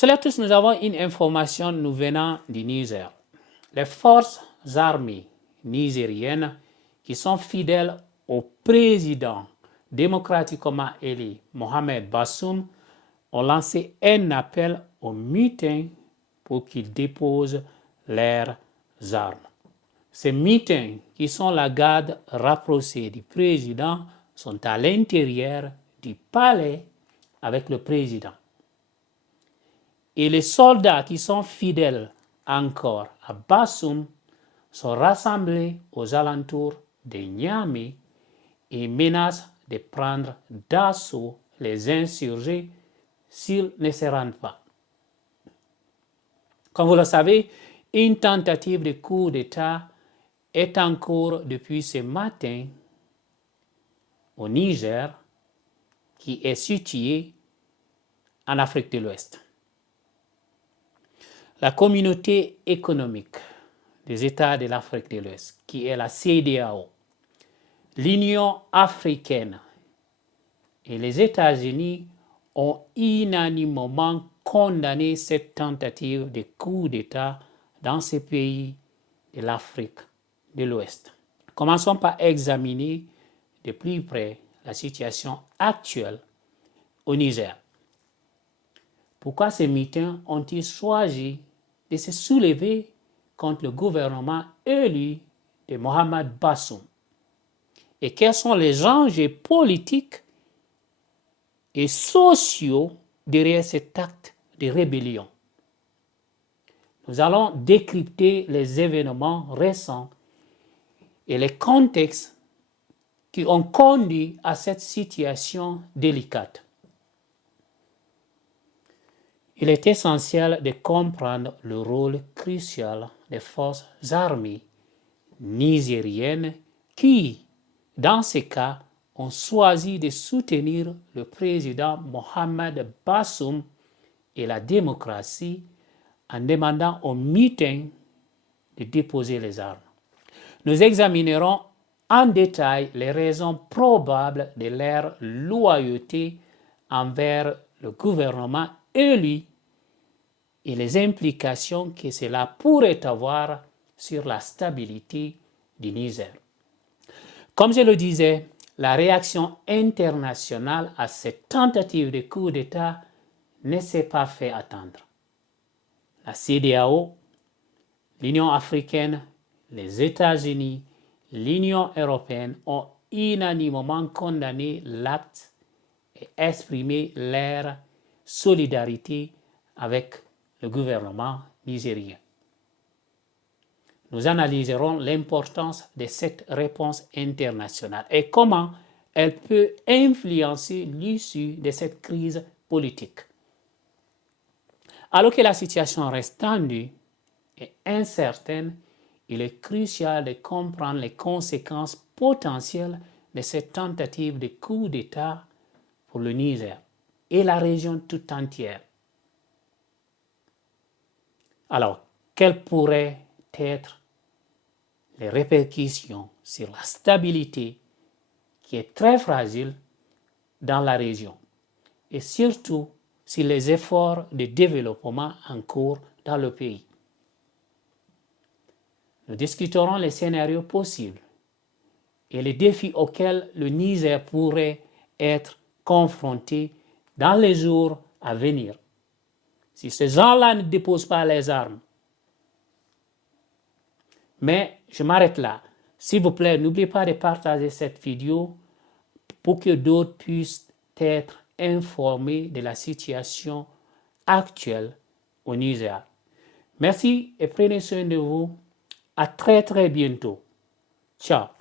Salut à tous, nous avons une information nous venant du Niger. Les forces armées nigériennes qui sont fidèles au président démocratiquement élu Mohamed Bazoum ont lancé un appel au mutin pour qu'ils déposent leurs armes. Ces mutins, qui sont la garde rapprochée du président, sont à l'intérieur du palais avec le président. Et les soldats qui sont fidèles encore à Bazoum sont rassemblés aux alentours de Niamey et menacent de prendre d'assaut les insurgés s'ils ne se rendent pas. Comme vous le savez, une tentative de coup d'État est en cours depuis ce matin au Niger, qui est situé en Afrique de l'Ouest. La communauté économique des États de l'Afrique de l'Ouest, qui est la CEDEAO, l'Union africaine et les États-Unis ont unanimement condamné cette tentative de coup d'État dans ces pays de l'Afrique de l'Ouest. Commençons par examiner de plus près la situation actuelle au Niger. Pourquoi ces mutins ont-ils choisi de se soulever contre le gouvernement élu de Mohamed Bazoum? Et quels sont les enjeux politiques et sociaux derrière cet acte de rébellion? Nous allons décrypter les événements récents et les contextes qui ont conduit à cette situation délicate. Il est essentiel de comprendre le rôle crucial des forces armées nigériennes qui, dans ces cas, ont choisi de soutenir le président Mohamed Bazoum et la démocratie en demandant aux mutins de déposer les armes. Nous examinerons en détail les raisons probables de leur loyauté envers le gouvernement élu et les implications que cela pourrait avoir sur la stabilité du Niger. Comme je le disais, la réaction internationale à cette tentative de coup d'État ne s'est pas fait attendre. La CEDEAO, l'Union africaine, les États-Unis, l'Union européenne ont unanimement condamné l'acte et exprimé leur solidarité avec le gouvernement nigérien. Nous analyserons l'importance de cette réponse internationale et comment elle peut influencer l'issue de cette crise politique. Alors que la situation reste tendue et incertaine, il est crucial de comprendre les conséquences potentielles de cette tentative de coup d'État pour le Niger et la région tout entière. Alors, quelles pourraient être les répercussions sur la stabilité qui est très fragile dans la région et surtout sur les efforts de développement en cours dans le pays? Nous discuterons les scénarios possibles et les défis auxquels le Niger pourrait être confronté dans les jours à venir si ces gens-là ne déposent pas les armes. Mais je m'arrête là. S'il vous plaît, n'oubliez pas de partager cette vidéo pour que d'autres puissent être informés de la situation actuelle au Niger. Merci et prenez soin de vous. À très bientôt. Ciao.